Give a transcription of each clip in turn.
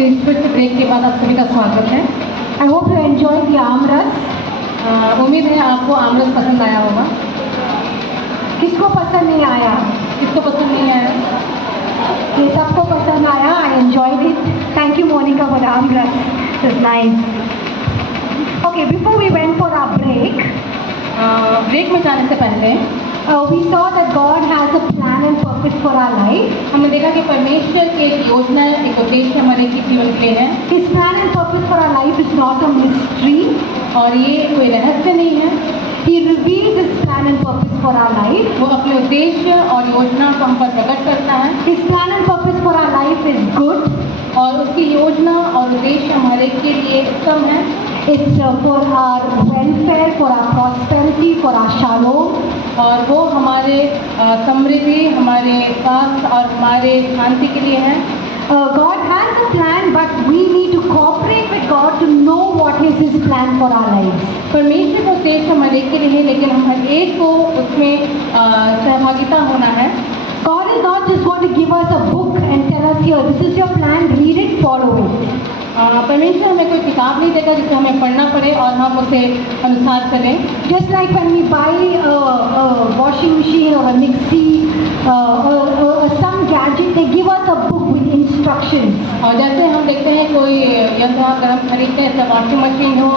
इस छोटे ब्रेक के बाद आप सभी का स्वागत है। I hope you enjoyed the आमरस। उम्मीद है आपको आमरस पसंद आया होगा। किसको पसंद नहीं आया? किसको पसंद नहीं आया? ये सबको पसंद आया। I enjoyed it. Thank you Monica for the aamras. It was nice. Okay, before we went for our break, break में जाने से पहले we saw that God has a plan and purpose for our life. हमने देखा कि परमेश्वर की एक योजना, एक उद्देश्य हमारे जीवन के लिए है। His plan and purpose for our life is not a mystery, और ये कोई रहस्य नहीं है। He reveals His plan and purpose for our life. वो अपने उद्देश्य और योजना को हम पर प्रकट करता है। His plan and purpose for our life is good. और उसकी योजना और उद्देश्य हमारे के लिए उत्तम है। It's for our welfare, for our prosperity, for our shalom. और वो हमारे समृद्धि, हमारे स्वास्थ्य और हमारे शांति के लिए है। God has a plan, but we need to cooperate with God to know what is His plan for our lives. परमेश्वर का उद्देश्य हमारे के लिए है, लेकिन हम हर एक को उसमें सहभागिता होना है। God is not just going to give us a book and tell us here, this is your plan, read it, follow it. परमेश्वर हमें कोई किताब नहीं देगा जिसे हमें पढ़ना पड़े और हम उसे अनुसार करें। Just like when we buy a washing machine or a mixie or some gadget, they give us a book with instructions. और जैसे हम देखते हैं कोई यंत्र गर्म खरीदते हैं, जैसे वॉशिंग मशीन हो,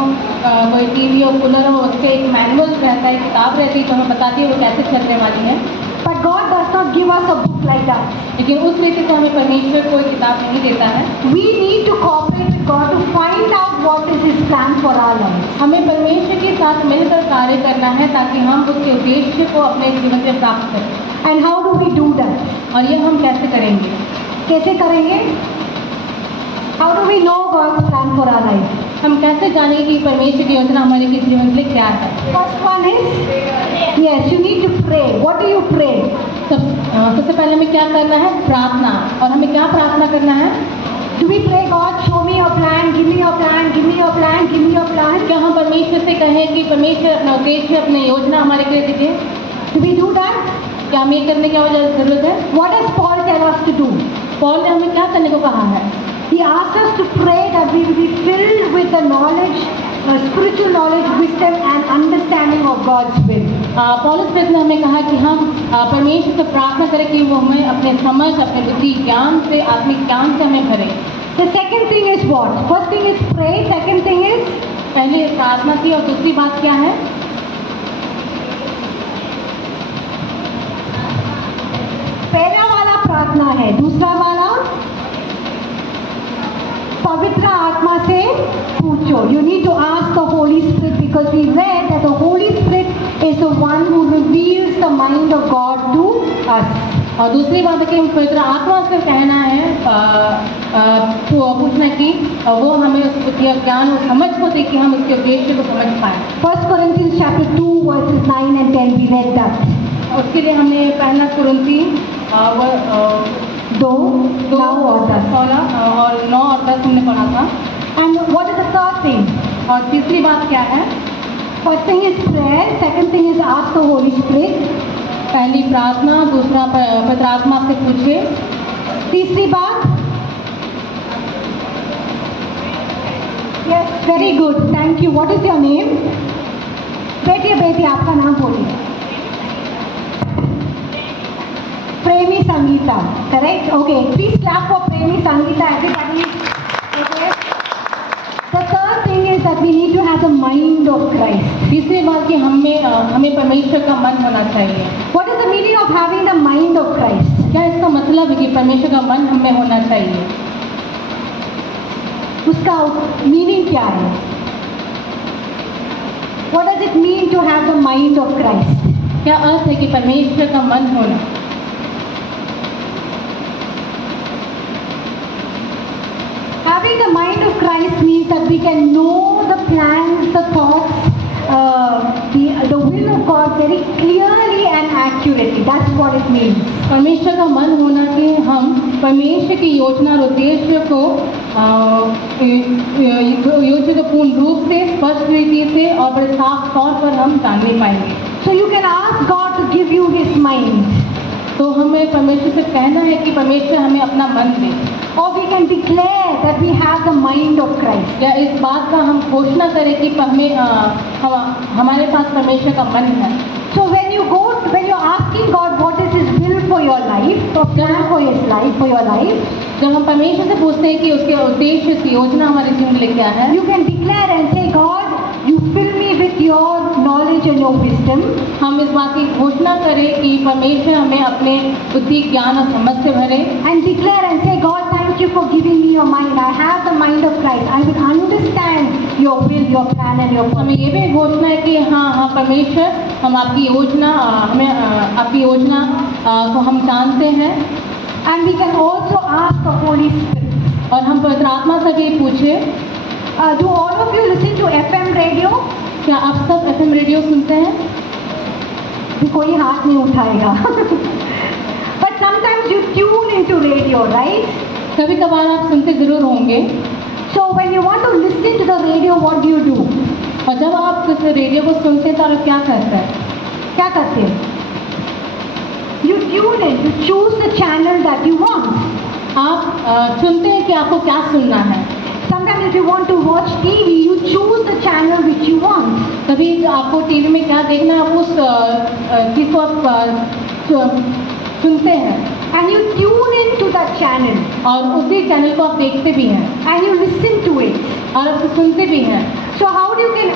कोई टीवी हो, कूलर हो, उसके एक मैनुअल रहता है, किताब रहती है, तो हमें बताती है वो कैसे चलने वाली है। But God does not give us a book like that. लेकिन उस रीति से हमें परमेश्वर कोई किताब नहीं देता है। We need to cooperate with God to find out what is His plan for our life. हमें परमेश्वर के साथ मिलकर कार्य करना है ताकि हम उसके उद्देश्य को अपने जीवन में प्राप्त करें। And how do we do that? और ये हम कैसे करेंगे? कैसे करेंगे? How do we know God's plan for our life? हम कैसे जानेंगे कि परमेश्वर की योजना हमारे के जीवन के लिए क्या है? First one is, yes, you need to pray. What do you pray? सबसे पहले हमें क्या करना है? प्रार्थना। और हमें क्या प्रार्थना करना है? Do we pray, God, show me your plan, give me your plan, give me your plan, give me your plan? क्या हम परमेश्वर से कहें कि परमेश्वर अपना उद्देश्य, अपनी योजना हमारे के लिए दीजिए? Do we do that? क्या हमें ये करने की जरूरत है? What does Paul tell us to do? Paul ने हमें क्या करने को कहा है? He asks us to pray that we will be filled with the knowledge, spiritual knowledge, wisdom and understanding of God's will. पौलुस ने हमें कहा कि हम परमेश्वर से प्रार्थना करें कि वो हमें अपने समझ, अपने बुद्धि ज्ञान से, आत्मिक ज्ञान से हमें भरे। The second thing is what? First thing is pray. Second thing is, पहले प्रार्थना की और दूसरी बात क्या है? पहला वाला प्रार्थना है, दूसरा वाला पवित्र आत्मा से पूछो. You need to ask the Holy Spirit because we read that the Holy Spirit is the one who reveals the mind of God to us. और दूसरी बात है कि हम पवित्र आत्मा से कहना है, पूछना कि वो हमें उस ज्ञान और समझ को दे कि हम उसके उद्देश्य को समझ पाए। 1 Corinthians chapter 2 verses 9 and 10 we read that. उसके लिए हमने पहला कुरिन्थी 2, 9 और 10. 16 और 9 और 10 हमने पढ़ा था। And what is the third thing? और तीसरी बात क्या है? First thing is prayer. Second thing is ask the Holy Spirit. पहली प्रार्थना, दूसरा पवित्र आत्मा से पूछिए। तीसरी बात, yes, very good, thank you. What is your name? बेटी आपका नाम बोलिए। प्रेमी Sangeeta, correct? Okay, please clap for प्रेमी Sangeeta, everybody. Okay. The third thing is that we need to have the mind of Christ. तीसरी बात कि हमें परमेश्वर का मन होना चाहिए। What is the meaning of having the mind of Christ? क्या इसका मतलब है कि परमेश्वर का मन हमें होना चाहिए? उसका मीनिंग क्या है? What does it mean to have the mind of Christ? क्या अर्थ है कि परमेश्वर का मन होना? Having the mind of Christ means that we can know the plans, the thoughts, the will of God very clearly and accurately. That's what it means. परमेश्वर का मन होना कि हम परमेश्वर की योजना और उद्देश्य को पूर्ण रूप से, स्पष्ट रीति से और बड़े साफ तौर पर हम जान नहीं पाएंगे। So you can ask God to give you His mind. तो हमें परमेश्वर से कहना है कि परमेश्वर हमें अपना मन दे। Or we can declare that we mind of Christ. या इस बात का हम घोषणा करें कि हमारे पास परमेश्वर का मन है। So when you're asking God what is His will for your life, or plan for His life, for your life, जब हम परमेश्वर से पूछते हैं कि उसके उद्देश्य, उसकी योजना हमारे जीवन के लिए क्या है, you can declare and say, God, you fill me with your knowledge and your wisdom. हम इस बात की घोषणा करें कि परमेश्वर हमें अपने बुद्धि, ज्ञान और समझ से भरे, And declare and say, God, thank you for giving me your mind. I have the mind of Christ. I will understand your will, your plan and your हमें purpose. ये भी घोषणा है कि हाँ परमेश्वर, हम आपकी योजना, आपकी योजना को हम जानते हैं। And we can also ask the Holy Spirit. और हम पवित्र आत्मा से भी पूछे, Do all of you listen to FM radio? क्या आप सब FM रेडियो सुनते हैं? भी कोई हाथ नहीं उठाएगा. But sometimes you tune into radio, right? कभी कभार आप सुनते जरूर होंगे। So when you want to listen to the radio, what do you do? और जब आप इस रेडियो को सुनते हैं तो आप क्या करते हैं? क्या करते हैं? You tune in, you choose the channel that you want. आप चुनते हैं कि आपको क्या सुनना है। Sometimes if you want to watch TV, you choose the channel which you want. कभी आपको टीवी में क्या देखना है, आप उस चीज़ को आप सुनते हैं And you tune into that channel और उसी चैनल को आप देखते भी हैं and you listen to it. और आप सुनते भी हैं। So how do you can,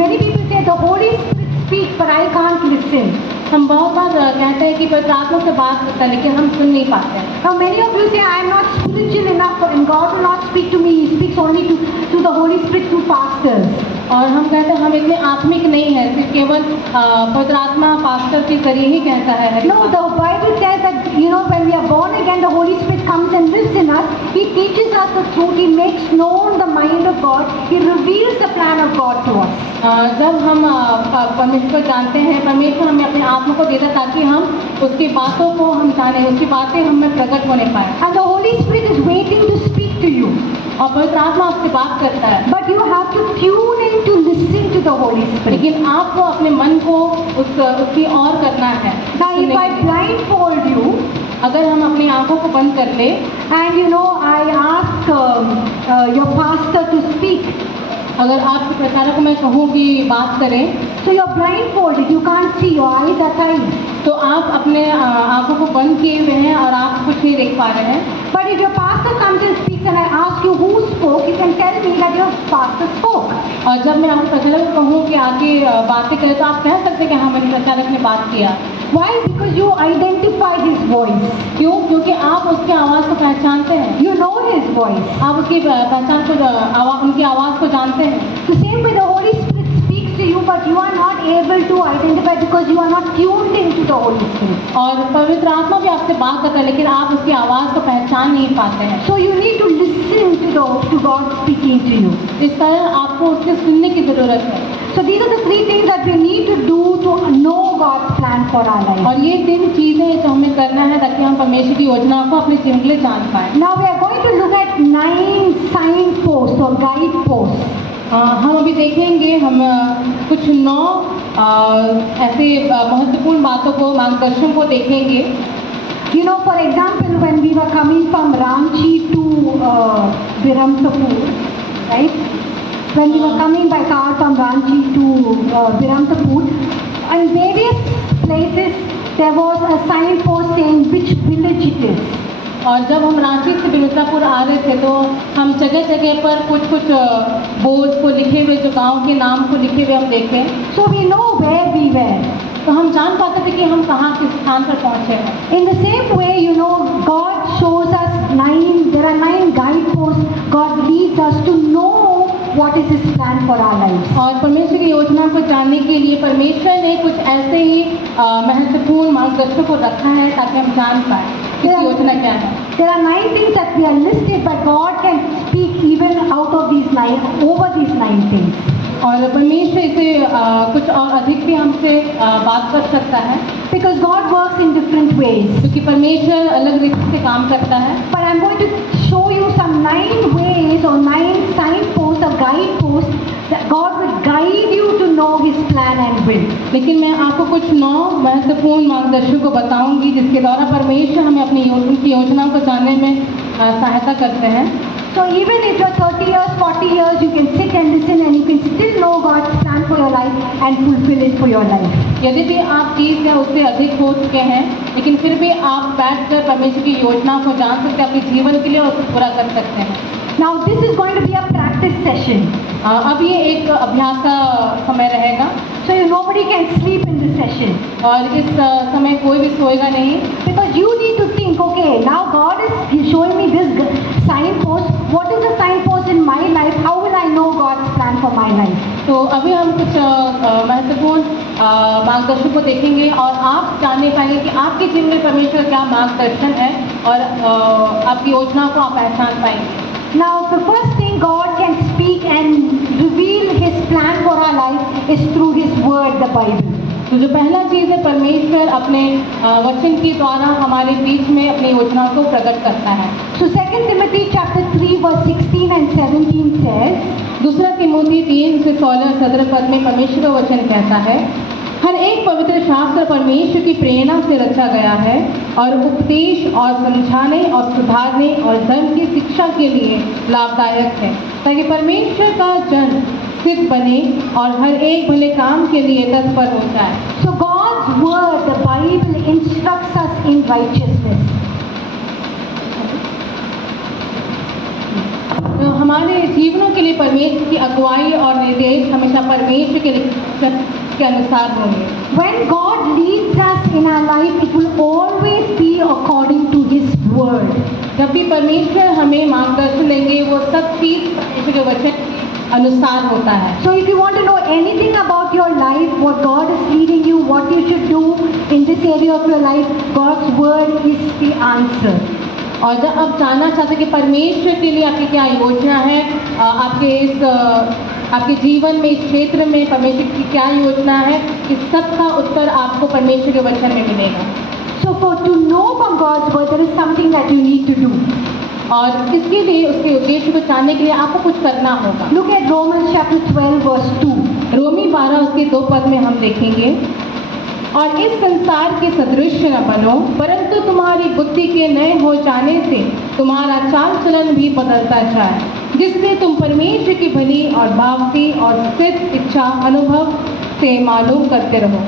many people say the Holy Spirit speaks but I can't listen. हम बहुत बार कहते हैं कि पवित्र आत्मा से बात करता है लेकिन हम सुन नहीं पाते हैं। Now many of you say I am not spiritual enough and God will not speak to me. He speaks only to the Holy Spirit through pastors. और हम कहते हैं हम इतने आत्मिक नहीं हैं, सिर्फ केवल पवित्र आत्मा पास्टर के जरिए ही कहता है। No, the Bible says that when we are born again, the Holy Spirit comes and lives in us. He teaches us the truth. He makes known the mind of God. He reveals the plan of God to us. जब हम परमेश्वर को जानते हैं, परमेश्वर हमें अपने आत्मा को देता ताकि हम उसकी बातों को हम जाने, उसकी बातें हमें प्रकट होने पाए। And the Holy Spirit is waiting to speak to you. और पवित्र आत्मा आपसे बात करता है, But you have to tune in to listen to the Holy Spirit. लेकिन आपको अपने मन को उसकी ओर करना है। Now, if I blindfold you, अगर हम अपनी आंखों को बंद कर ले and I ask your pastor to speak, अगर आपके प्रचारक को मैं कहूँ कि बात करें, so you're blindfolded. You can't see. Your eyes are tied. तो आप अपने आंखों को बंद किए हुए हैं और आप कुछ नहीं देख पा रहे हैं। But if your pastor comes and speaks and I ask you who spoke, you can tell me that your pastor spoke. और जब मैं आपको प्रचारक को कहूँ कि आके बातें करें तो आप कह सकते हैं कि हाँ मेरे प्रचारक ने बात किया। Why? Because you identify his voice. क्यों? क्योंकि आप उसकी आवाज़ को पहचानते हैं, You know his voice. आप उसकी पहचान को उनकी आवाज़ को जानते हैं। The same way the Holy Spirit speaks to you, but you are not able to identify because you are not tuned into the Holy Spirit. और पवित्र आत्मा भी आपसे बात करता है लेकिन आप उसकी आवाज़ को पहचान नहीं पाते हैं। So you need to listen to God speaking to you. इस तरह आपको उससे सुनने की ज़रूरत है। So these are the three things that we need to do to know God's plan for our life. और ये 3 चीज़ें जो हमें करना है ताकि हम परमेश्वर की योजना को अपने जीवन के लिए जान पाएं। Now we are going to look at 9 signposts or guideposts. हम अभी देखेंगे हम कुछ 9 ऐसे महत्वपूर्ण बातों को, मार्गदर्शन को देखेंगे। For example, when we were coming from Ranchi to Biramtapur, right? When we were coming by car from Ranchi to Biramtapur, in various places there was a signpost saying which village it is. और जब हम रांची से बिरमतापुर आ रहे थे तो हम जगह जगह पर कुछ बोर्ड को लिखे हुए, जो गांव के नाम को लिखे हुए हम देखे, So we know where we were. तो हम जान पाते थे कि हम कहाँ किस स्थान पर पहुँचे हैं। In the same way, God shows us there are 9 guideposts. God leads us to know what is His plan for our lives. और परमेश्वर की योजना को जानने के लिए परमेश्वर ने कुछ ऐसे ही महत्वपूर्ण मार्गदर्शकों को रखा है ताकि हम जान पाएं कि योजना क्या है। There are 9 things that we are listed, but God can speak even out of these 9, over these 9 things. और परमेश्वर इसे कुछ और अधिक भी हमसे बात कर सकता है, Because God works in different ways. क्योंकि परमेश्वर अलग रीति से काम करता है। But I'm going to show you some 9 ways or 9 signposts or guideposts that God will guide you to know His plan and will. लेकिन मैं आपको कुछ 9 महत्वपूर्ण मार्गदर्शकों को बताऊंगी जिसके द्वारा परमेश्वर हमें अपनी उनकी योजनाओं को जानने में सहायता करते हैं। So even if you're 30 years, 40 years, you can sit and listen and you can still know God's plan for your life and fulfill it for your life. यदि भी आप 30 या उससे अधिक हो चुके हैं, लेकिन फिर भी आप बैठकर परमेश्वर की योजना को जान सकते हैं अपने जीवन के लिए और उसको पूरा कर सकते हैं। Now this is going to be a practice session. अब ये एक अभ्यास का समय रहेगा। So nobody can sleep in this session. और इस समय कोई भी सोएगा नहीं, Because you need to think, okay, now God is showing me this signpost. What is the signpost in my life? How will I know God's plan for my life? तो अभी हम कुछ महत्वपूर्ण मार्गदर्शन को देखेंगे और आप जानने पाएंगे कि आपके जीवन में परमेश्वर क्या मार्गदर्शन है और आपकी योजना को आप पहचान पाएंगे। Now the first thing God can speak and reveal His plan for our life is through His word, the Bible. तो जो पहला चीज़ है, परमेश्वर अपने वचन के द्वारा हमारे बीच में अपनी योजना को प्रकट करता है। So 2 Timothy chapter 3 verse 16 and 17 says, दूसरा तिमोथी 3:16 पद में परमेश्वर का वचन कहता है, हर एक पवित्र शास्त्र परमेश्वर की प्रेरणा से रचा गया है और उपदेश और समझाने और सुधारने और धर्म की शिक्षा के लिए लाभदायक है, ताकि परमेश्वर का जन सिद्ध बने और हर एक भले काम के लिए तत्पर हो जाए। so God's word, the Bible, instructs us in righteousness. तो हमारे जीवनों के लिए परमेश्वर की अगुवाई और निर्देश हमेशा परमेश्वर के अनुसार होंगे। When God leads us in our life, it will always be according to His word. जब भी परमेश्वर हमें मार्गदर्शन देंगे, वो सब चीज़ परमेश्वर के वचन के अनुसार होता है। So if you want to know anything about your life, what God is leading you, what you should do in this area of your life, God's word is the answer. और जब आप जानना चाहते हैं कि परमेश्वर के लिए आपकी क्या योजना है, आपके जीवन में, इस क्षेत्र में परमेश्वर की क्या योजना है, इस सब का उत्तर आपको परमेश्वर के वचन में मिलेगा। So to know from God's word, there is something that you need to do. और इसके लिए, उसके उद्देश्य को जानने के लिए आपको कुछ करना होगा। Look at Romans chapter 12 verse 2. रोमी 12 उसके 2 पद में हम देखेंगे, और इस संसार के सदृश न बनो, परंतु तुम्हारी बुद्धि के नए हो जाने से तुम्हारा चाल चलन भी बदलता जाए, जिससे तुम परमेश्वर की भली और भावती और सिद्ध इच्छा अनुभव से मालूम करते रहो।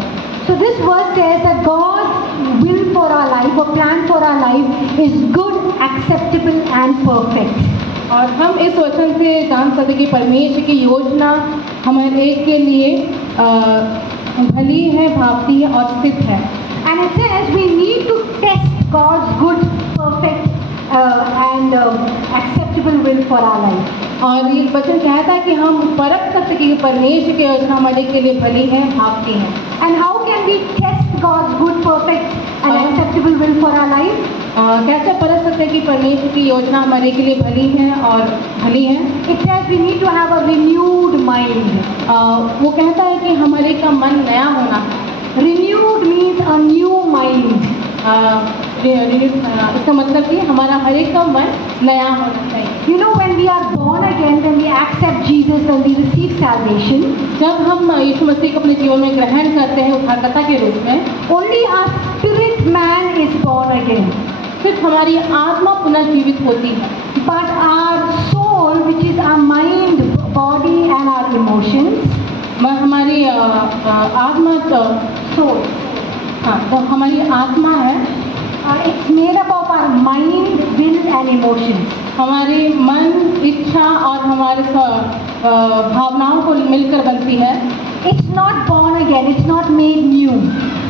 So this verse says that God's will for our life, or plan for our life, is good, acceptable and perfect. और हम इस वचन से जान सकते कि परमेश्वर की योजना हमारे एक के लिए भली है, भावती है और सिद्ध है। And it says we need to test God's good, perfect and acceptable will for our life. और ये वचन कहता है कि हम परख सकते कि परमेश्वर की योजना हमारे के लिए भली है, भावती है। And how can we test God's good, perfect and acceptable will for our life? कैसे परख सकते हैं कि परमेश्वर की योजना हमारे के लिए भली है और भली है? It says we need to have a renewed mind. वो कहता है कि हमारे का मन नया होना। Renewed means a new mind. इसका मतलब कि हमारा हर एक का मन नया होना चाहिए। You know, when we are born again, when we accept Jesus, when we receive salvation, जब हम यीशु मसीह को अपने जीवन में ग्रहण करते हैं उद्धारकर्ता के रूप में, only our spirit man is born again. सिर्फ हमारी आत्मा पुनर्जीवित होती है, But our soul, which is our mind, body and our emotions, हमारी आत्मा soul, तो हमारी आत्मा है, it's made up of our mind, will and emotions. हमारी मन, इच्छा और हमारे भावनाओं को मिलकर बनती है। It's not born again, it's not made new.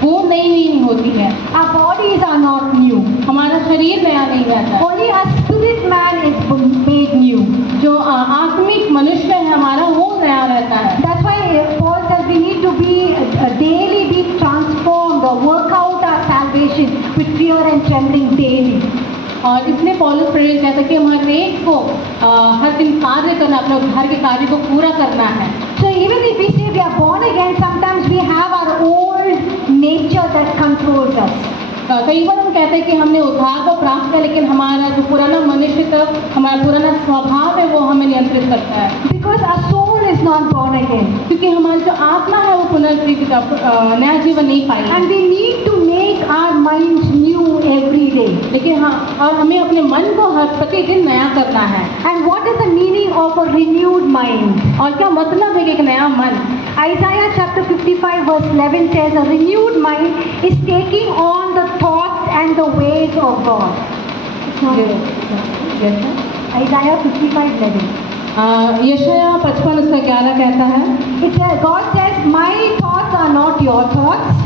वो नई नहीं होती है। Our bodies are not new. हमारा शरीर नया नहीं रहता है। Only our spirit man is made new. जो आत्मिक मनुष्य है हमारा, वो नया रहता है। That's why Paul says we need to be daily be transformed or work out our salvation with fear and trembling daily. और इसलिए पौलुस प्रेरित कहता है कि हम हर एक को हर दिन कार्य करना, अपने उद्धार के कार्य को पूरा करना है। So even if we say we are born again, sometimes we have our old nature that controls us. कई बार हम कहते हैं कि हमने उद्धार को प्राप्त किया, लेकिन हमारा जो पुराना मनुष्य था, हमारा पुराना स्वभाव है, वो हमें नियंत्रित करता है। Because our soul is not born again. क्योंकि हमारी जो आत्मा है वो पुनर्जीवित नया जीवन नहीं पाई। And we need to make our minds new every day. लेकिन हाँ, और हमें अपने मन को हर प्रतिदिन नया करना है। And of a renewed mind? और क्या मतलब है कि एक नया मन? Isaiah chapter 55 verse 11 says, a renewed mind is taking on the thoughts and the ways of God. Isaiah 55:11. यशाया 55:11 कहता है, It says, God says, my thoughts are not your thoughts.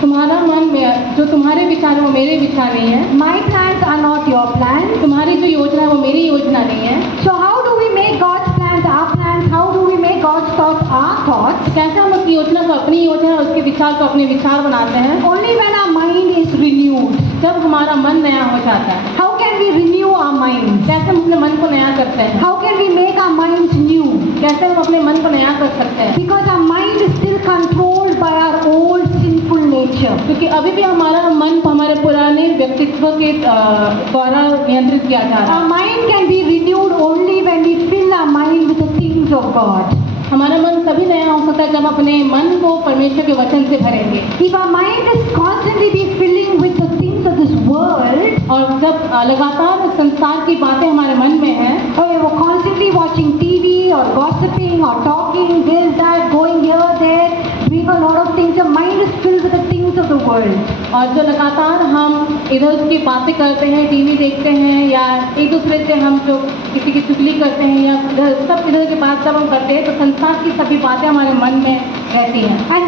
तुम्हारा मन में जो तुम्हारे विचार है वो मेरे विचार नहीं है, My plans are not your plans. तुम्हारी जो योजना है वो मेरी योजना नहीं है। So how do we make God's plans our plans? How do we make God's thoughts our thoughts? कैसे हम उसकी योजना को अपनी योजना और उसके विचार को अपने विचार बनाते हैं? Only when our mind is renewed. जब हमारा मन नया हो जाता है। How can we renew our minds? कैसे हम अपने मन को नया करते हैं? How can we make our minds new? कैसे हम अपने मन को नया कर सकते हैं? Because our mind is still controlled by our old sinful nature. क्योंकि अभी भी हमारा मन हमारे पुराने व्यक्तित्व के द्वारा नियंत्रित किया जा रहा है। Our mind can be renewed only when we fill our mind with the things of God. हमारा मन तभी नया हो सकता है जब अपने मन को परमेश्वर के वचन से भरेंगे। If our mind is constantly be filling with the things of this world, और जब लगातार संसार की बातें हमारे मन में हैं, or we're constantly watching TV or gossiping or talking this, that, going here, there, doing a lot of things, your mind is filled with the things of the world. और जो लगातार हम इधर उधर की बातें करते हैं, टीवी देखते हैं, या एक दूसरे से हम जो किसी की चुगली करते हैं, या सब इधर की बात जब हम करते हैं तो संसार की सभी बातें हमारे मन में रहती हैं। And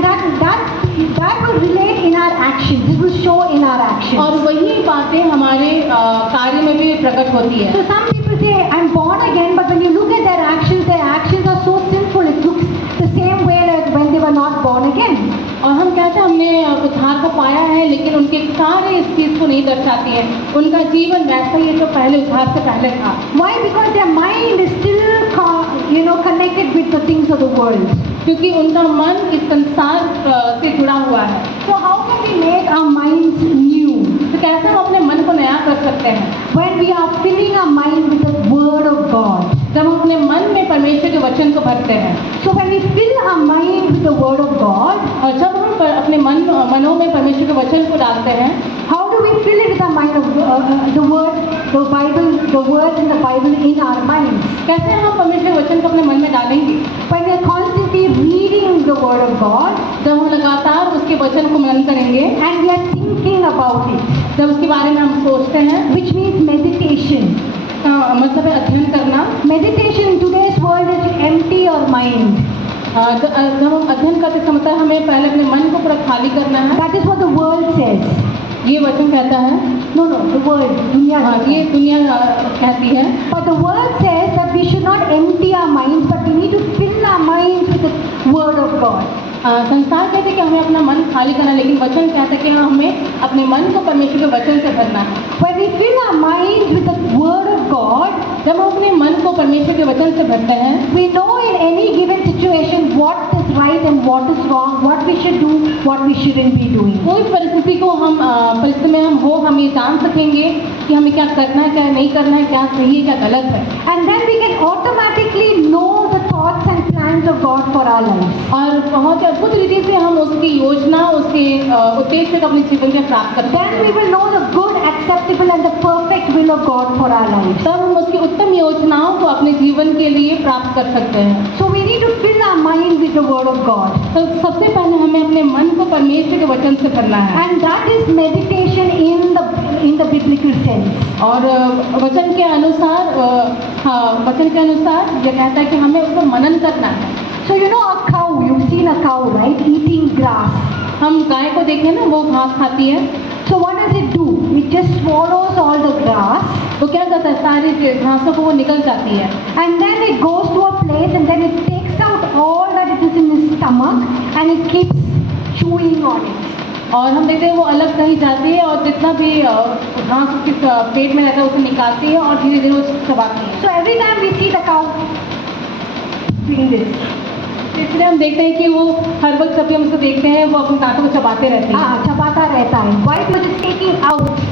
that will relate in our actions. It will show in our actions. और वही बातें हमारे कार्य में भी प्रकट होती है। So some people say, I'm born again, but when you look at their actions are so sinful. It looks the same way as when they were not born again. और हम कहते हैं हमने उद्धार को पाया है, लेकिन उनके कार्य इस चीज़ को नहीं दर्शाती है। उनका जीवन वैसा ही है जो पहले उद्धार से पहले था। Why? Because their mind is still connected with the things of the world. क्योंकि उनका मन इस संसार से जुड़ा हुआ है। So how can we make our minds new? तो कैसे हम अपने मन को नया कर सकते हैं? When we are filling our mind with the word of God. जब हम अपने मन में परमेश्वर के वचन को भरते हैं। So when we fill our mind with the word of God, और जब हम अपने मनों में परमेश्वर के वचन को डालते हैं, how do we fill it with our mind of the word, the Bible, the words in the Bible in our minds? कैसे हम परमेश्वर के वचन को अपने मन में डालेंगे? When we are constantly reading the word of God, जब हम लगातार उसके वचन को मनन करेंगे, and we are thinking about it, जब उसके बारे में हम सोचते हैं, which means meditation. मतलब है अध्ययन करना। Meditation in today's world is to empty your mind. जब हम अध्ययन करते समय हमें पहले अपने मन को पूरा खाली करना है। That is what the world says. ये वचन कहता है। No, the world, दुनिया ये दुनिया कहती है। But the world says that we should not empty our minds, but we need to fill our minds with the word of God. संसार कहते हैं कि हमें अपना मन खाली करना है, लेकिन वचन कहता है कि हमें अपने मन को परमेश्वर के वचन से भरना है। When we fill our minds with the word of God, जब हम अपने मन को परमेश्वर के वचन से भरते हैं, we know in any given situation what is right and what is wrong, what we should do, what we shouldn't be doing. कोई परिस्थिति में हम हो, हम ये जान सकेंगे कि हमें क्या करना है, क्या नहीं करना है, क्या सही है, क्या गलत है। And then we can automatically know the thoughts and plans of God for our lives. और बहुत अद्भुत रीति से हम उसकी योजना, उसके उद्देश्य को अपने जीवन में प्राप्त करते Then हैं। we will know the good, acceptable and the perfect will of God for our lives. तब हम उसकी उत्तम योजनाओं को अपने जीवन के लिए प्राप्त कर सकते हैं। So we need to fill our mind with the word of God. तो सबसे पहले हमें अपने मन को परमेश्वर के वचन से भरना है। And that is meditation in the biblical sense. और वचन के अनुसार ये कहता है कि हमें उसको मनन करना है। So you know a cow, you've seen a cow, right? Eating grass. हम गाय को देखें ना, वो घास खाती है। So what does it do? It just swallows all the grass. तो क्या करता है, सारी घासों को वो निकल जाती है। And then it goes to a place and then it takes out all that it is in its stomach and it keeps chewing on it. और हम देखते हैं वो अलग कहीं जाती है और जितना भी घास उसके पेट में रहता है उसे निकालती है और धीरे धीरे उसे चबाती है। So every time we see the cow doing this. इसलिए हम देखते हैं कि वो हर वक्त जब भी हम उसको देखते हैं वो अपने दांतों को चबाते रहते हैं। चबाता रहता है। Why? Because it's taking out.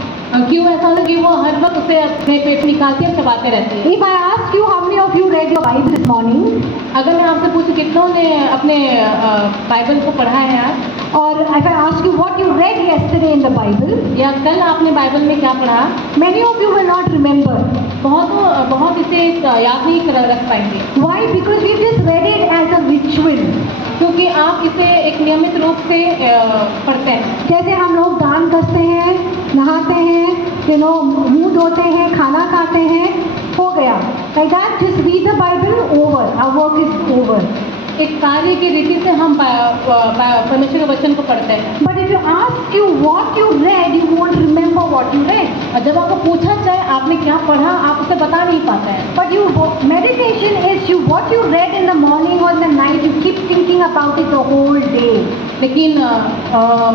क्यों ऐसा होता है कि वो हर वक्त उसे अपने पेट से निकालती है और चबाते रहती है। If I ask ask you how many of you read your Bible this morning, अगर मैं आपसे पूछूं कितनों ने अपने बाइबल को पढ़ा है आज, or if I ask you what you read yesterday in the Bible, या कल आपने बाइबल में क्या पढ़ा, many of you will not remember. बहुत इसे याद नहीं रख पाएंगे। Why? Because we just read it as a ritual. क्योंकि आप इसे एक नियमित रूप से पढ़ते हैं। जैसे हम लोग दान करते हैं, नहाते हैं, मुंह धोते हैं, खाना खाते हैं, हो गया। Like that, just read the Bible, over. Our work is over. एक कार्य की रीति से हम परमेश्वर के वचन को पढ़ते हैं। But if you ask you what you read, you won't remember what you read. और जब आपको पूछा जाए आपने क्या पढ़ा, आप उसे बता नहीं पाते हैं। But meditation is what you read in the morning or in the night, you keep thinking about it the whole day. लेकिन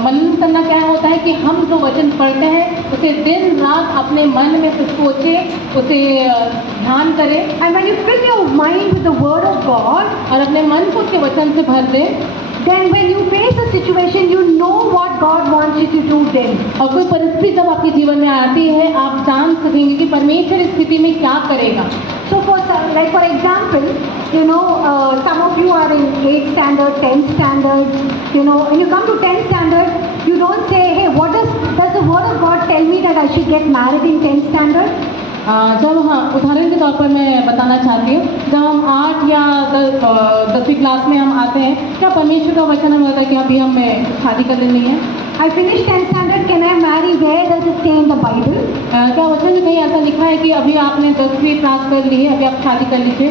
मनन करना क्या होता है कि हम जो वचन पढ़ते हैं उसे दिन रात अपने मन में से सोचे, उसे ध्यान करें। And when you fill your mind with the word of God, और अपने मन को उसके वचन से भर दें, then when you face a situation, you know what God wants you to do then. और कोई परिस्थिति जब आपके जीवन में आती है, आप जान सकेंगे कि परमेश्वर इस स्थिति में क्या करेगा। So for example, some of you are in 8th standard, 10th standard, when you come to 10th standard, you don't say, hey, what does the word of God tell me that I should get married in 10th standard? जब उदाहरण के तौर पर मैं बताना चाहती हूँ, जब हम 8 या 10वीं क्लास में हम आते हैं, क्या परमेश्वर का वचन हमें होता है कि अभी हमें शादी कर लेनी है। I finished 10th standard, can I marry? Where does it say in the Bible? क्या वचन में कहीं ऐसा लिखा है कि अभी आपने 10वीं क्लास कर ली है, अभी आप शादी कर लीजिए।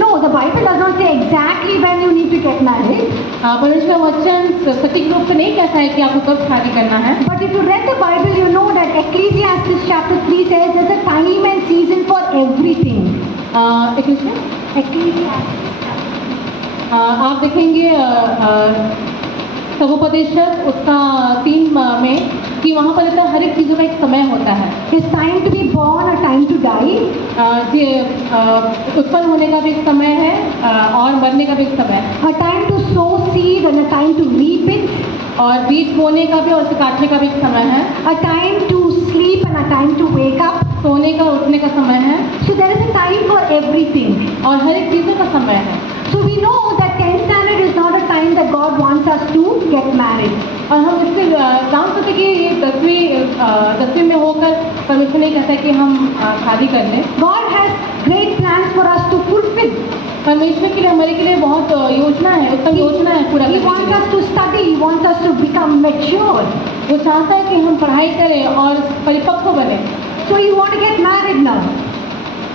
No, the Bible does not say exactly when you need to get married. परमेश्वर का वचन सटीक रूप से नहीं कहता है कि आपको कब शादी करना है। But if you read the Bible, you know that Ecclesiastes chapter 3 says there's a time and season for everything. Ecclesiastes. आप देखेंगे सगोपदेशक उसका 3 में कि वहाँ पर रहता है हर एक चीज़ों का एक समय होता है। It's time to be born, a time to die. उत्पन्न होने का भी एक समय है और मरने का भी एक समय है। A time to sow seed and a time to reap it. और बीज बोने का भी और उसे काटने का भी एक समय है। A time to sleep and a time to wake up. सोने का उठने का समय है। So there is a time for everything. और हर एक चीज़ों का समय है। So we know that 10th standard is not a time that God wants us to get married. और हम इससे जान सकते कि ये 10वीं में होकर परमेश्वर नहीं कहता कि हम शादी कर लें। God has great plans for us to fulfill. परमेश्वर के लिए हमारे के लिए बहुत योजना है, उत्तम योजना है पूरा He करने के wants लिए। us to study. He wants us to become mature. वो चाहता है कि हम पढ़ाई करें और परिपक्व बने। So you want to get married now.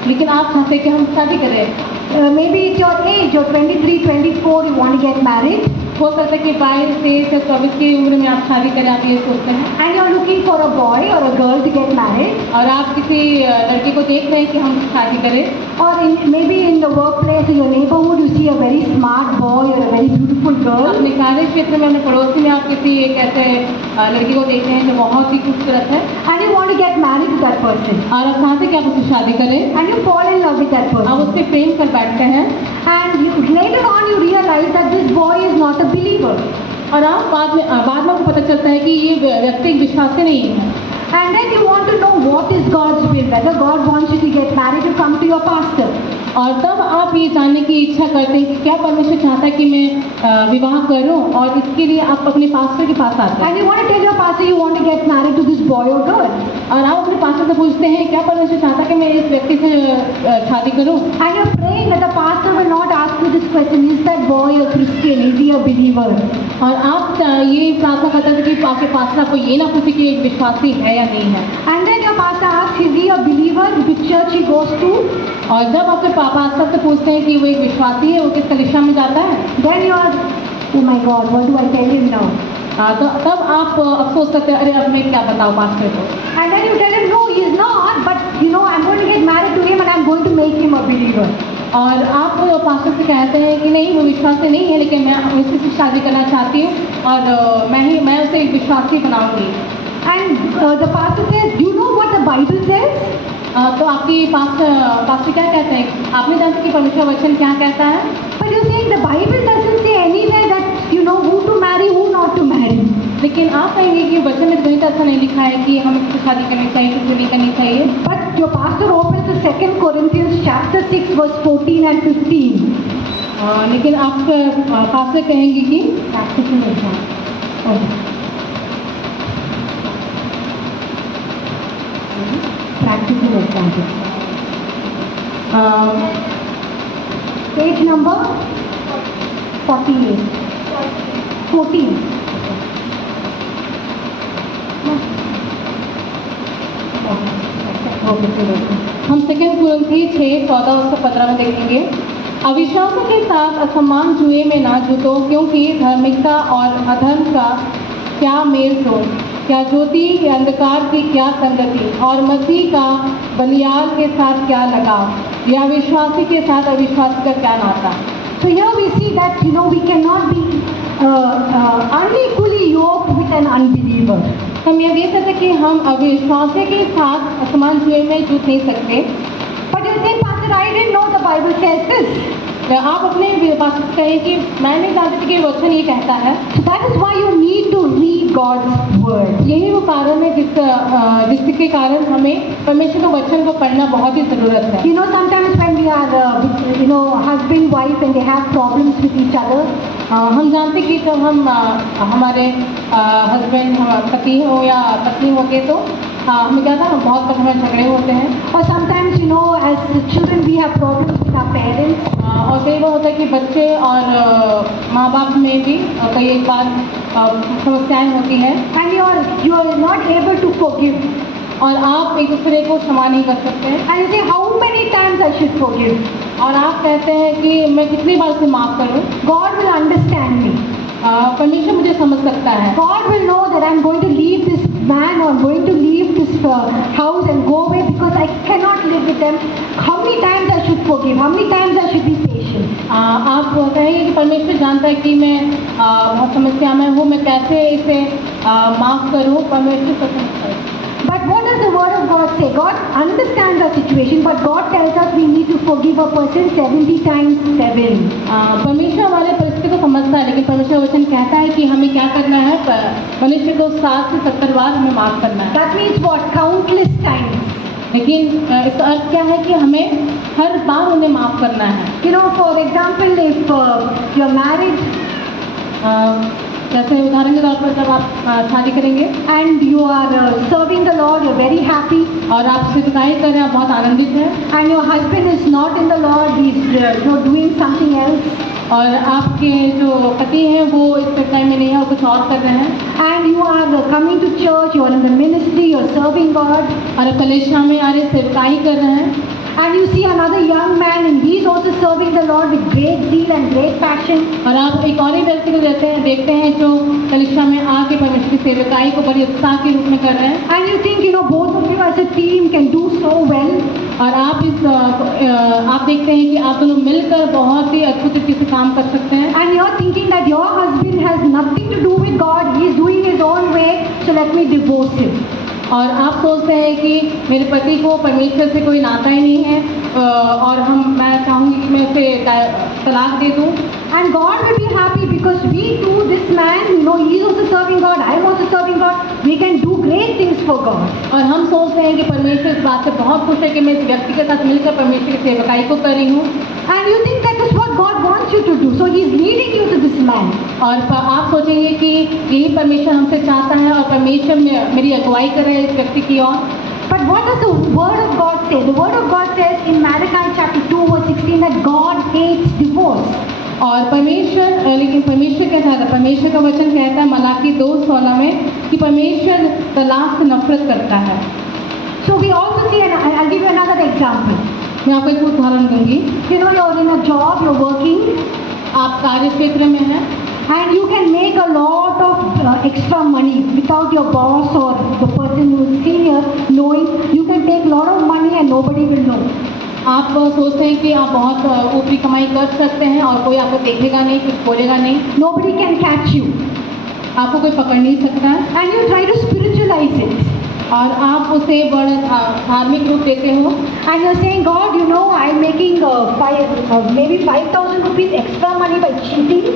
लेकिन आप चाहते हैं कि हम शादी करें। Maybe it's your age, you're 23, 24, you want to get married. हो सकता है कि 22 से 24 की उम्र में आप शादी करें, आप ये सोचते हैं। And you're looking for a boy or a girl to get married. और आप किसी लड़के को देख रहे हैं कि हम शादी करें। Or maybe in the workplace, in your neighborhood, you see a very smart boy or a very beautiful girl. अपने कार्य क्षेत्र में, अपने पड़ोसी में आप किसी एक ऐसे लड़के को देखते हैं जो बहुत ही खूबसूरत है And you want to get married to that person. और आप चाहते हैं कि आप उससे शादी करें। And you fall in love with that आप person. उससे प्रेम कर बैठते हैं And later on you realize that this boy is not a believer. और आप बाद में आपको पता चलता है कि ये व्यक्ति विश्वासी नहीं है। And then you want to know what is God's will, whether God wants you to get married, to come to your pastor. और तब आप ये जानने की इच्छा करते हैं कि क्या परमेश्वर चाहता है कि मैं विवाह करूं, और इसके लिए आप अपने पास्टर के पास आते हैं। And you want to tell your pastor you want to get married to this boy or girl. और आप अपने पास्टर से पूछते हैं क्या परमेश्वर चाहता है कि मैं इस व्यक्ति से शादी करूं। And you're praying that the pastor will not ask you this question, is that boy a Christian, is he a believer? और आप ये प्रार्थना करते हैं कि आपके पास्टर आपको ये ना पूछे कि एक विश्वासी है या नहीं है। And then your pastor asks, is he a believer, which church he goes to? और जब आपके पास्टर से पूछते हैं कि वो एक विश्वासी है, वो किस कलीसिया में जाता है, Then you are, oh my God, what do I tell him now? तो तब आप अफसोस करते हैं, अरे अब मैं क्या बताऊँ पास्टर को। And then you tell him, no, he is not, but I'm going to get married to him and I'm going to make him a believer. और आप पास्टर से कहते हैं कि नहीं वो विश्वासी नहीं है, लेकिन मैं उसी से शादी करना चाहती हूँ और मैं उसे एक विश्वासी बनाऊंगी। And the pastor says, do you know what the Bible says? तो आपकी पास्टर क्या कहते हैं, आप नहीं जानते कि परमेश्वर वचन क्या कहता है। But you saying the Bible doesn't say anywhere that who to marry, who not to marry. लेकिन आप कहेंगे कि वचन में कहीं तो ऐसा नहीं लिखा है कि हमें किससे शादी करनी चाहिए, किससे नहीं करनी चाहिए। But your pastor opens the 2 Corinthians chapter chapter 6 verse 14 and 15. लेकिन आप खास से कहेंगी कि Practical exam. Practical example. Page number 48. 14. हम सेकंड कुरिन्थी 6:14-15 में देखेंगे। अविश्वासों के साथ असमान जुए में ना जुटो, क्योंकि धार्मिकता और अधर्म का क्या मेल तो, क्या ज्योति या अंधकार की क्या संगति, और मसीह का बलियाल के साथ क्या लगाव, या विश्वासी के साथ अविश्वासी का क्या नाता। So here we see that we cannot be unequally yoked with an unbeliever. हम यह देख सकते कि हम अविश्वासी के साथ असमान जुए में जुट नहीं सकते। But you say, Pastor, I didn't know the Bible says this. आप अपने पास कहें कि मैं नहीं जानती थी कि वचन ये कहता है। So that is why you need to read God's word. यही वो कारण है जिसके कारण हमें परमेश्वर के वचन को पढ़ना बहुत ही ज़रूरत है। Sometimes when we are, husband, wife, and they have problems with each other, हम जानते कि जब हम हमारे हस्बैंड पति हो या पत्नी हो के तो हमें क्या था बहुत बार हमें झगड़े होते हैं। or sometimes as the children we have problems with our parents. और कई बार होता है कि बच्चे और माँ बाप में भी कई बार समस्याएं होती हैं। And you are not able to forgive. और आप एक दूसरे को क्षमा नहीं कर सकते। And you say, how many times I should forgive? और आप कहते हैं कि मैं कितनी बार उसे माफ़ करूं। God will understand me. परमेश्वर मुझे समझ सकता है। God will know that I'm going to leave this man or I'm going to leave this house and go away because I cannot live with them. How many times I should forgive? How many times I should be patient? आप कहेंगे कि परमेश्वर जानता है कि मैं बहुत समस्या में हूँ, मैं कैसे इसे माफ़ करूँ। परमेश्वर को समझता है। But what does the word of God say? God understands our situation, but God tells us we need to forgive a person 70 times 7. परमेश्वर हमारे परिस्थिति को समझता है, लेकिन परमेश्वर वचन कहता है कि हमें क्या करना है। मनुष्य को 7 से 70 बार हमें माफ़ करना है। That means what? Countless times. लेकिन इसका अर्थ क्या है कि हमें हर बार उन्हें माफ़ करना है। For example, if you're married, जैसे उदाहरण के तौर पर जब आप शादी करेंगे and you are serving the Lord, you're very happy, और आप सेवकाई कर रहे हैं, आप बहुत आनंदित हैं, and your husband is not in the Lord, he's doing something else, और आपके जो पति हैं वो इस सेवकाई में नहीं है और कुछ और कर रहे हैं, and you are coming to church, you are in the ministry, you're serving God, और आप कलीसिया में आ रहे सेवकाई कर रहे हैं, and you see another young man and he's also serving the Lord with great zeal and great passion, और आप एक और ही व्यक्ति को देखते हैं जो कलीसिया में आके परमेश्वर की सेवकाई को बड़ी उत्साह के रूप में कर रहे हैं, and you think both of you as a team can do so well, और आप देखते हैं कि आप दोनों मिलकर बहुत ही अद्भुत तरीके से काम कर सकते हैं, and you're thinking that your husband has nothing to do with God, he's doing his own way, so let me divorce him. और आप सोचते हैं कि मेरे पति को परमेश्वर से कोई नाता ही नहीं है, और मैं चाहूँगी कि मैं उसे तलाक दे दूँ। And God will be happy because we too, this man, he's also serving God, I'm also serving God, we can do great things for God. और हम सोचते हैं कि परमेश्वर इस बात से बहुत खुश है कि मैं इस व्यक्ति के साथ मिलकर परमेश्वर की सेवकाई को कर रही हूँ। And you think that is what God wants you to do, so he's leading you to this man. और आप सोचेंगे कि यही परमेश्वर हमसे चाहता है और परमेश्वर मेरी अगुवाई कर रहे हैं इस व्यक्ति की ओर। But what does the word of God say? The word of God says in Malachi chapter 2 verse 16 that God hates divorce. और लेकिन परमेश्वर क्या चाहता है? परमेश्वर का वचन कहता है मलाकी 2:16 में कि परमेश्वर तलाक से नफरत करता है। So we also see, and I'll give you another example. मैं आपको एक उदाहरण दूंगी। You're in a job, you're working, आप कार्य क्षेत्र में हैं, and you can make a lot of extra money without your boss or the person who is senior knowing. You can take a lot of money and nobody will know. आप सोचते हैं कि आप बहुत ऊपरी कमाई कर सकते हैं और कोई आपको देखेगा नहीं, कुछ बोलेगा नहीं, Nobody can catch you. आपको कोई पकड़ नहीं सकता है, And you try to spiritualize it. और आप उसे बड़ा धार्मिक रूप देते हो, And you're saying, God, I'm making maybe 5,000 rupees extra money by cheating.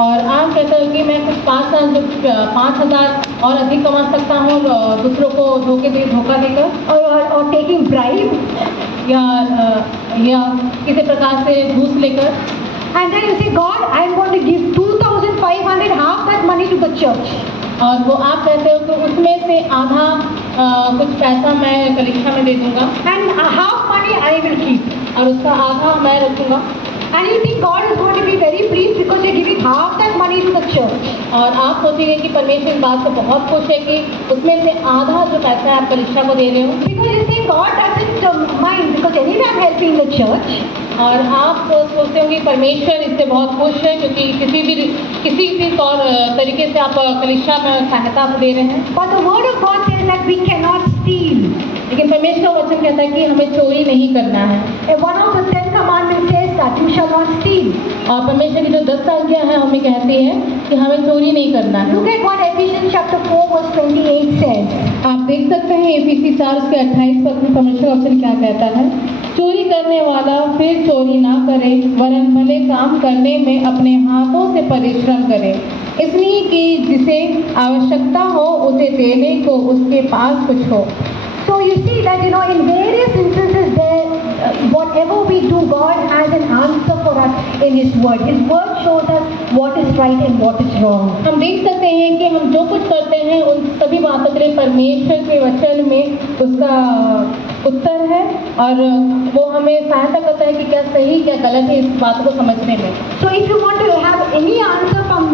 और आप कहते हो कि मैं कुछ 5,000 और अधिक कमा सकता हूँ दूसरों को धोखा देकर or taking bribe. या किसी प्रकार से घूस लेकर। And then you say, God, I am going to give 2,500, half that money to the church. और वो आप कहते हो कि उसमें से आधा कुछ पैसा मैं कलीसिया में दे दूंगा And half money I will keep. और उसका आधा मैं रखूंगा। And you think God is going to be very pleased because you're giving half that money to the church. और आप सोचेंगे कि परमेश्वर इस बात से बहुत खुश है कि उसमें से आधा जो पैसा है आप कलीसिया को दे रहे हो। Because you think God doesn't mind because anyway I'm helping the church. और आप सोचते होंगे परमेश्वर इससे बहुत खुश है क्योंकि किसी भी तौर तरीके से आप कलीसिया में सहायता दे रहे हैं। But the word of God says that we cannot steal. लेकिन परमेश्वर का वचन कहता है कि हमें चोरी नहीं करना है। And one of the 10 commandments says that you shall not steal. और परमेश्वर की जो 10 आज्ञा है हमें कहती है कि हमें चोरी नहीं करना है। Look at what Ephesians chapter 4 verse 28 says. आप देख सकते हैं एफिसी 4 उसके 28 पद में परमेश्वर का वचन क्या कहता है। चोरी करने वाला फिर चोरी ना करे वरन भले काम करने में अपने हाथों से परिश्रम करे, इसलिए कि जिसे आवश्यकता हो उसे देने को उसके पास कुछ हो। So you see that in various instances there, whatever we do, God has an answer for us in His Word. His Word shows us what is right and what is wrong. हम देख सकते हैं कि हम जो कुछ करते हैं उन सभी बातों के लिए परमेश्वर के वचन में उसका उत्तर है और वो हमें सहायता करता है कि क्या सही क्या गलत है इस बात को समझने में। So if you want to have any answer from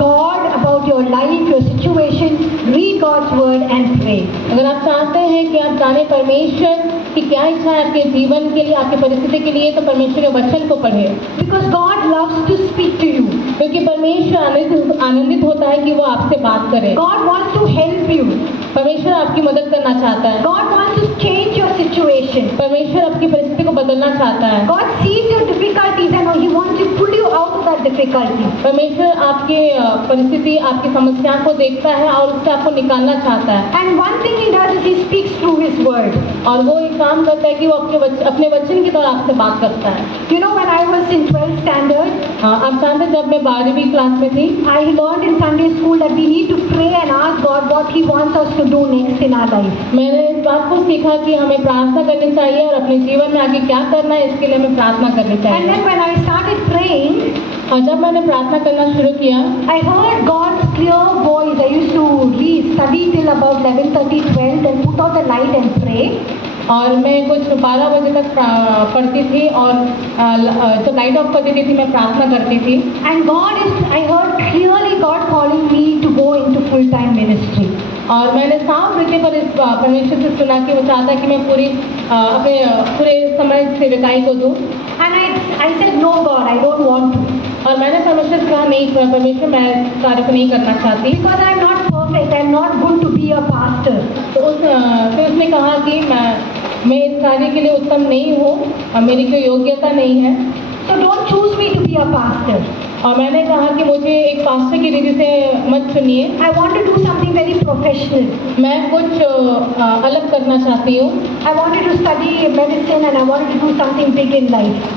God about your life, your situation, read God's Word and pray. अगर आप चाहते हैं कि आप जाने परमेश्वर की क्या इच्छा है आपके जीवन के लिए, आपकी परिस्थिति के लिए, तो परमेश्वर के वचन को पढ़े। Because God loves to speak to you. क्योंकि परमेश्वर आनंदित होता है कि वो आपसे बात करे। God wants to help you. परमेश्वर आपकी मदद करना चाहता है। God wants to change your situation. परमेश्वर आपकी परिस्थिति को बदलना चाहता है। God sees your difficulties and He wants to pull you out of that difficulty. परमेश्वर आपके परिस्थिति, आपकी समस्या को देखता है और उससे आपको निकालना चाहता है। And one thing He does is He speaks through His Word. और वो एक काम करता है कि वो अपने वचन के द्वारा आपसे बात करता है। When I was in 12th standard, आप जानते हैं जब मैं 12वीं क्लास में थी, I learned in Sunday school that we need to pray and ask God what He wants us to do next in our life. मैंने इस बात को सीखा कि हमें प्रार्थना करनी चाहिए और अपने जीवन में आगे क्या करना है इसके लिए हमें प्रार्थना करनी And चाहिए। then when I started praying, और जब मैंने प्रार्थना करना शुरू किया, I heard God's clear voice. I used to study till about 11:30, 12, then put out the light and pray. और मैं कुछ 12 बजे तक पढ़ती थी और जब लाइट ऑफ करती थी मैं प्रार्थना करती थी। And I heard clearly God calling me to go into full-time ministry. और मैंने साफ रीति पर इस परमेश्वर से सुना कि वो चाहता है कि मैं अपने पूरे समय सेवकाई को दूँ। And I said, no God, I don't want to. और मैंने परमेश्वर से कहा नहीं परमेश्वर मैं कार्य को नहीं करना चाहती। Because I'm not perfect, I'm not good to be a pastor. तो फिर उसने कहा कि मैं इस कार्य के लिए उत्तम नहीं हूँ और मेरी कोई योग्यता नहीं है। So don't choose me to be a pastor. और मैंने कहा कि मुझे एक पास्टर की रीति से मत चुनिए। I want to do something very professional. मैं कुछ अलग करना चाहती हूँ। I wanted to study medicine and I wanted to do something big in life.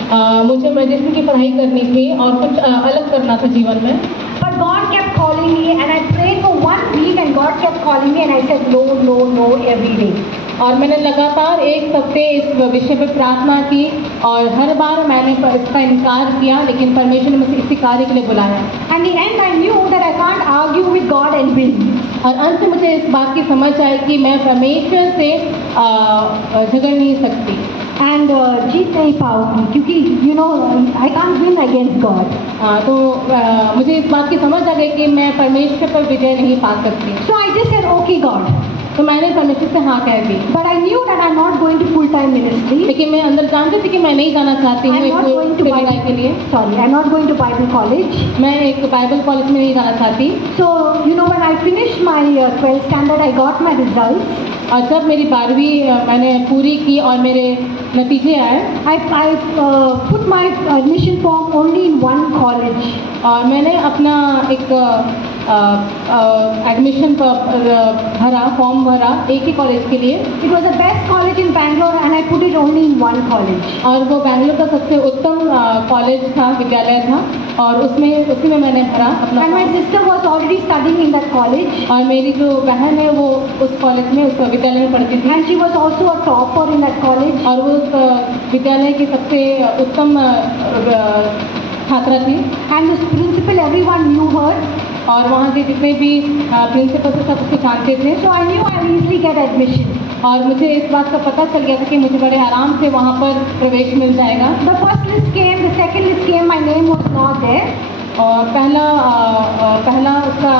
मुझे मेडिसिन की पढ़ाई करनी थी और कुछ अलग करना था जीवन में। But God kept calling me and I prayed for 1 week and God kept calling me and I said no, no, no every day. और मैंने लगातार एक हफ्ते इस विषय पर प्रार्थना की और हर बार मैंने इसका इनकार किया, लेकिन परमेश्वर ने मुझे इसी कार्य के लिए बुलाया। And in the end I knew that I can't argue with God and win. और अंत में मुझे इस बात की समझ आई कि मैं परमेश्वर से झगड़ नहीं सकती and जीत नहीं पाऊंगी क्योंकि I can't win against God. तो मुझे इस बात की समझ आ गई कि मैं परमेश्वर पर विजय नहीं पा सकती। So I just said okay God. तो मैंने परमेश्वर से हाँ कह दी। But I knew that I'm not going to full-time ministry. लेकिन मैं अंदर जानती थी कि मैं नहीं जाना चाहती हूँ सेवकाई के लिए। I'm not going to Bible college. मैं एक बाइबल कॉलेज में नहीं जाना चाहती। So when I finished my 12th standard, I got my results. और जब मेरी 12वीं मैंने पूरी की और मेरे नतीजे आए, I put my admission form only in one college. और मैंने अपना एक एडमिशन भरा, फॉर्म भरा एक ही कॉलेज के लिए, It was the best college in Bangalore and I put it only in one college. और वो बैंगलोर का सबसे उत्तम कॉलेज था, विद्यालय था, और उसी में मैंने भरा अपना And my form. sister was already studying in that college और मेरी जो बहन है वो उस कॉलेज में, उस विद्यालय में पढ़ती थी, and she was also a topper in that college. और वो उस विद्यालय की सबसे उत्तम छात्रा थी, And this principal, everyone knew her. और वहाँ के जितने भी प्रिंसिपल थे सब उसको जानते थे। So I knew I'll easily get admission. और मुझे इस बात का पता चल गया था कि मुझे बड़े आराम से वहाँ पर प्रवेश मिल जाएगा। The first list came, the second list came, my name was not there. और पहला उसका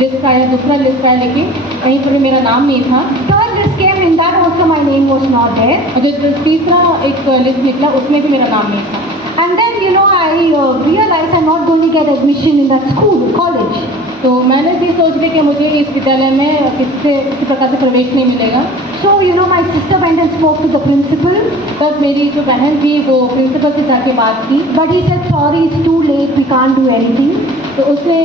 लिस्ट आया, दूसरा लिस्ट आया, लेकिन कहीं पर भी मेरा नाम नहीं था। Third list came, in that also my name was not there. और जो तीसरा एक लिस्ट निकला उसमें भी मेरा नाम नहीं था। And then, I realized I'm not going to get admission in that school, college. तो मैंने भी सोच लिया कि मुझे इस विद्यालय में किसी प्रकार से प्रवेश नहीं मिलेगा। So, my sister went and spoke to the principal. तब मेरी जो बहन थी वो प्रिंसिपल से जाके बात की, But he said, sorry, it's too late, we can't do anything. तो उसने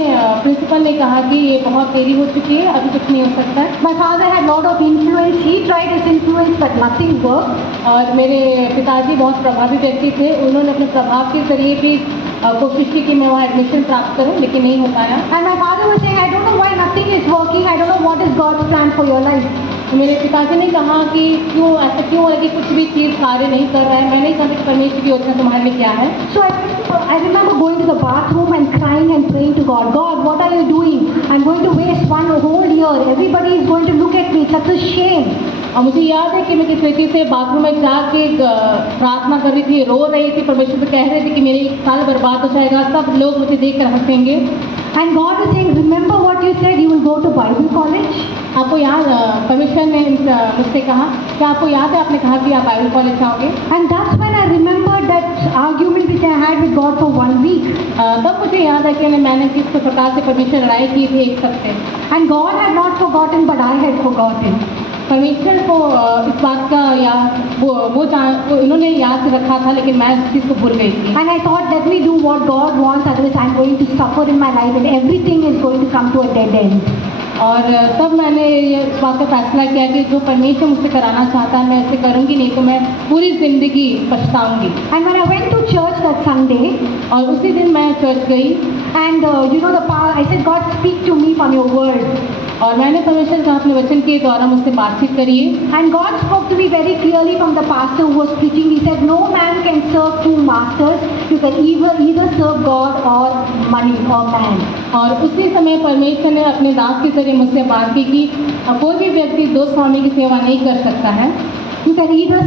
प्रिंसिपल ने कहा कि ये बहुत देरी हो चुकी है, अभी कुछ नहीं हो सकता है। My father had lot of influence. He tried his influence, but nothing worked. और मेरे पिताजी बहुत प्रभावी व्यक्ति थे, उन्होंने अपने प्रभाव के जरिए भी कोशिश की कि मैं वहाँ एडमिशन प्राप्त करूँ, लेकिन नहीं हो पाया। And my father was saying, I don't know why nothing is working. I don't know what is God's plan for your life. तो मेरे पिताजी ने कहा कि क्यों ऐसा क्यों हो रहा है कि कुछ भी चीज़ कार्य नहीं कर रहा है। मैं नहीं जानती कि परमेश्वर की योजना तुम्हारे लिए क्या है। So I remember going to the bathroom and crying and praying to God. God, what are you doing? I'm going to waste one whole year. Everybody is going to look at me. It's such a shame. और मुझे याद है कि मैं किस रीति से bathroom में जाके प्रार्थना कर रही थी, रो रही थी, परमेश्वर से कह रही थी कि मेरे एक साल बर्बाद हो जाएगा, सब लोग मुझे देख कर हंसेंगे। And God is saying, remember what you said, you will go to Bible college. आपको याद, परमेश्वर ने मुझसे कहा कि आपको याद है आपने कहा कि आप बाइबल कॉलेज जाओगे। And that's when I remembered that argument which I had with God for 1 week. तब मुझे याद है कि मैंने किस प्रकार से परमेश्वर लड़ाई की थी एक हफ्ते। And God had not forgotten, but I had forgotten. परमेश्वर को इस बात का वो इन्होंने याद से रखा था, लेकिन मैं इस चीज़ को भूल गई थी। And I thought, let me do what God wants, otherwise I'm going to suffer in my life and everything is going to come to a dead end. और तब मैंने इस बात का फैसला किया कि जो परमेश्वर मुझसे कराना चाहता है मैं ऐसे करूँगी, नहीं तो मैं पूरी ज़िंदगी पछताऊँगी। And when I went to church that Sunday, और उसी दिन मैं चर्च गई, and I said, God, speak to me from your word. और मैंने परमेश्वर से अपने वचन के द्वारा मुझसे बातचीत करिए। And God spoke to me very clearly from the pastor who was preaching. He said, no man can serve two masters. You can either serve God or money or man. और उसी समय परमेश्वर ने अपने दास के जरिए मुझसे बात की कि कोई भी व्यक्ति दो स्वामी की सेवा नहीं कर सकता है। You can either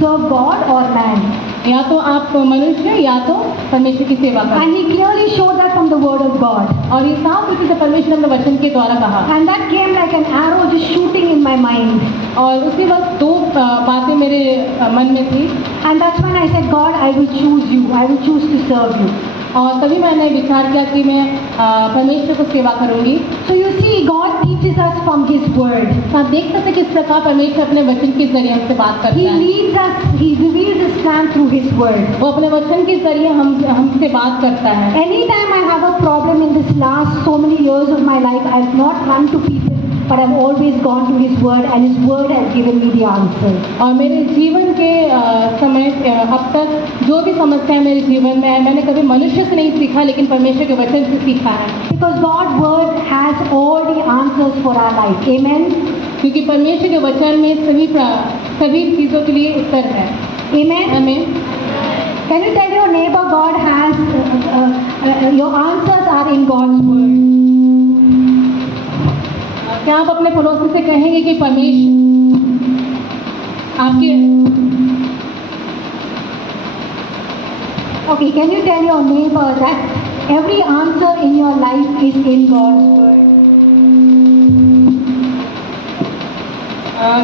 serve God or man. या तो आप मनुष्य या तो परमेश्वर की सेवा करें। And he clearly showed that from the word of God. और ये साफ रूप से परमेश्वर ने वचन के द्वारा कहा। And that came like an arrow just shooting in my mind. और उसी वक्त दो बातें मेरे मन में थी। And that's when I said, God, I will choose you. I will choose to serve you. और तभी मैंने विचार किया कि मैं परमेश्वर को सेवा करूंगी। So you see, God teaches us from His word. आप देख सकते हैं किस प्रकार परमेश्वर अपने वचन के जरिए हमसे बात करता He है। leads us. He reveals His plan through His word. वो अपने वचन के जरिए हमसे बात करता है। Anytime I have a problem in this last so many years of my life, I've not run to people, but I've always gone to His word, and His word has given me the answer. और मेरे जीवन के समय अब तक जो भी समस्या मेरे जीवन में है, मैंने कभी मनुष्य से नहीं सीखा, लेकिन परमेश्वर के वचन से सीखा है। Because God's word has all the answers for our life. Amen. क्योंकि परमेश्वर के वचन में सभी चीज़ों के लिए उत्तर है। Amen. आमीन। Can you tell your neighbor, God has your answers are in God's word? क्या आप अपने पड़ोसी से कहेंगे कि परमेश्वर आपके Okay, can you tell your neighbor that every answer in your life is in God's word?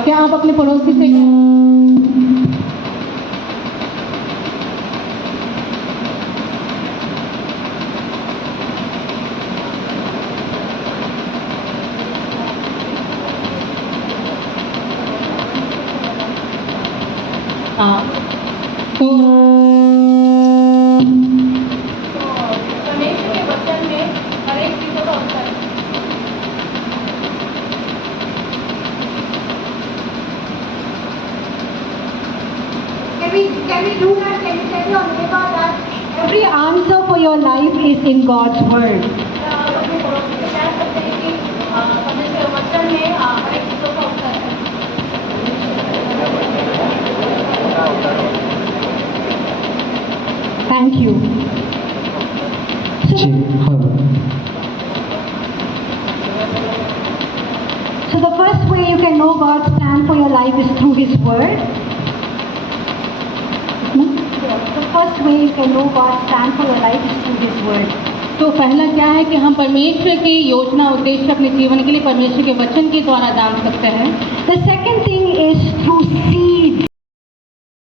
क्या आप अपने पड़ोसी से तो परमेश्वर के वचन में हर एक चीज़ों का उत्तर है। Can we do that? Can you tell your neighbor that every answer for your life is in God's word? अपने पड़ोसी से कह सकते हैं कि परमेश्वर के वचन में हर एक चीज़ों का उत्तर है। Thank you. जी हाँ So the first way you can know God's plan for your life is through His word. The first way you can know God's plan for your life is through His word. तो पहला क्या है कि हम परमेश्वर की योजना उद्देश्य अपने जीवन के लिए परमेश्वर के वचन के द्वारा जान सकते हैं। The second thing is through seed